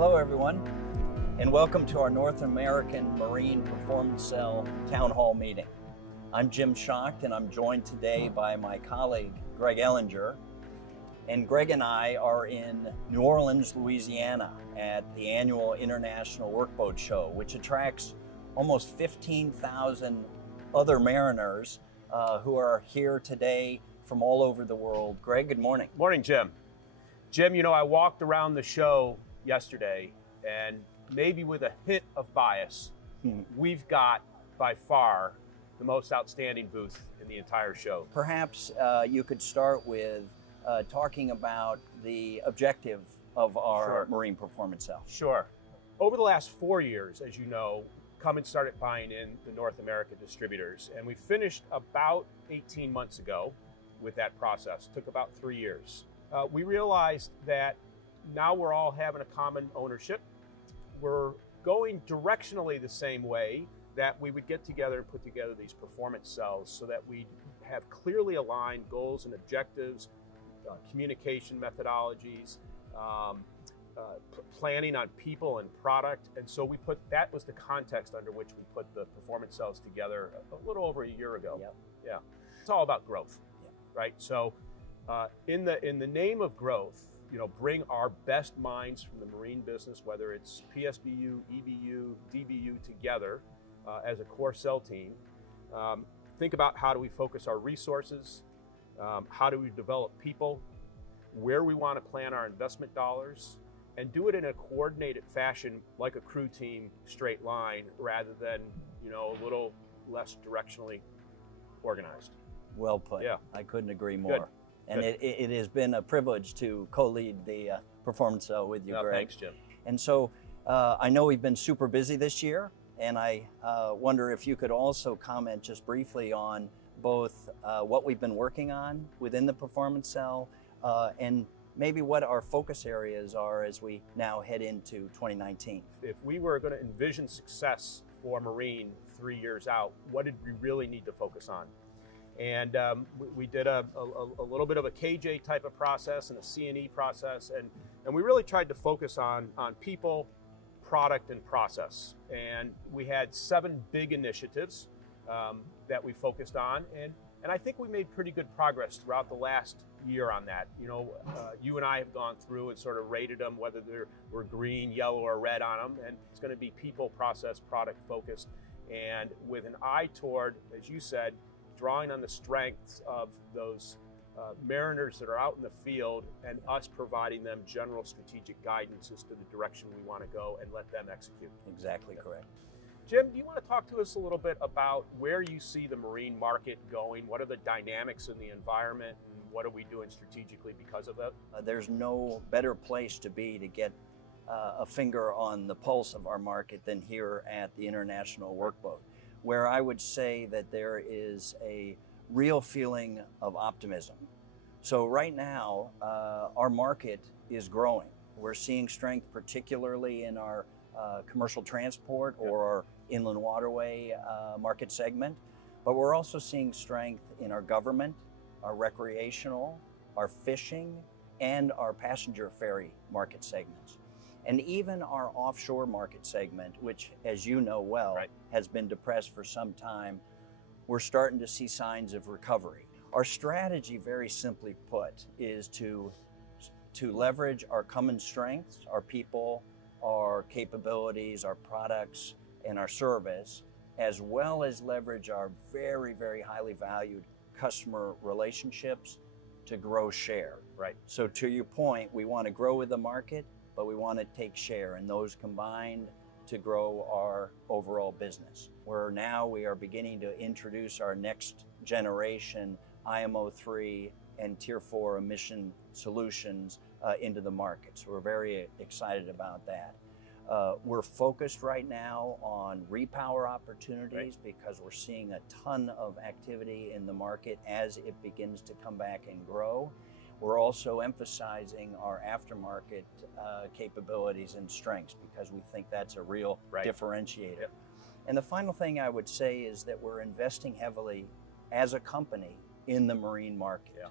Hello everyone, and welcome to our North American Marine Performance Cell Town Hall meeting. I'm Jim Schacht, and I'm joined today by my colleague, Greg Ellinger. And Greg and I are in New Orleans, Louisiana at the annual International Workboat Show, which attracts almost 15,000 other mariners who are here today from all over the world. Greg, good morning. Morning, Jim. Jim, you know, I walked around the show yesterday, and maybe with a hint of bias, we've got by far the most outstanding booth in the entire show. Perhaps you could start with talking about the objective of our Marine Performance Cell. Sure. Over the last 4 years, as you know, Cummins started buying in the North America distributors, and we finished about 18 months ago with that process. Took about 3 years. We realized that now we're all having a common ownership. We're going directionally the same way, that we would get together and put together these performance cells so that we have clearly aligned goals and objectives, communication methodologies, planning on people and product. And so that was the context under which we put the performance cells together a little over a year ago. Yep. Yeah, it's all about growth, right? So in the name of growth, you know, bring our best minds from the marine business, whether it's PSBU, EBU, DBU together as a core cell team. Think about how do we focus our resources, how do we develop people, where we want to plan our investment dollars, and do it in a coordinated fashion like a crew team, straight line, rather than, you know, a little less directionally organized. Well put. Yeah. I couldn't agree more. Good. And it has been a privilege to co-lead the Performance Cell with you, Greg. Thanks, Jim. And so I know we've been super busy this year, and I wonder if you could also comment just briefly on both what we've been working on within the Performance Cell and maybe what our focus areas are as we now head into 2019. If we were going to envision success for Marine 3 years out, what did we really need to focus on? And we did a little bit of a KJ type of process and a C&E process, and we really tried to focus on people, product, and process. And we had 7 big initiatives that we focused on, and I think we made pretty good progress throughout the last year on that. You know, you and I have gone through and sort of rated them, whether we're green, yellow, or red on them, and it's going to be people, process, product focused, and with an eye toward, as you said, drawing on the strengths of those mariners that are out in the field and us providing them general strategic guidance as to the direction we want to go and let them execute. Exactly correct. Jim, do you want to talk to us a little bit about where you see the marine market going? What are the dynamics in the environment, and what are we doing strategically because of that? There's no better place to be to get a finger on the pulse of our market than here at the International Workboat, where I would say that there is a real feeling of optimism. So right now, our market is growing. We're seeing strength particularly in our commercial transport or our inland waterway market segment, but we're also seeing strength in our government, our recreational, our fishing, and our passenger ferry market segments. And even our offshore market segment, which, as you know well, has been depressed for some time, we're starting to see signs of recovery. Our strategy, very simply put, is to leverage our common strengths, our people, our capabilities, our products, and our service, as well as leverage our very, very highly valued customer relationships to grow share. Right. So to your point, we want to grow with the market, but we want to take share, and those combined to grow our overall business. Where now we are beginning to introduce our next generation IMO 3 and Tier 4 emission solutions into the market. So we're very excited about that. We're focused right now on repower opportunities because we're seeing a ton of activity in the market as it begins to come back and grow. We're also emphasizing our aftermarket capabilities and strengths because we think that's a real differentiator. And the final thing I would say is that we're investing heavily as a company in the marine market.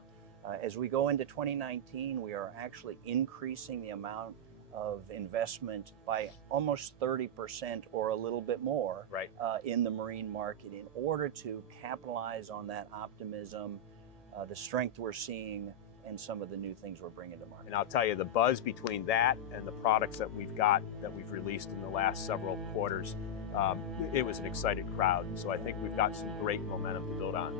As we go into 2019, we are actually increasing the amount of investment by almost 30% or a little bit more Right. in the marine market in order to capitalize on that optimism, the strength we're seeing, and some of the new things we're bringing to market. And I'll tell you, the buzz between that and the products that we've released in the last several quarters, it was an excited crowd. So I think we've got some great momentum to build on.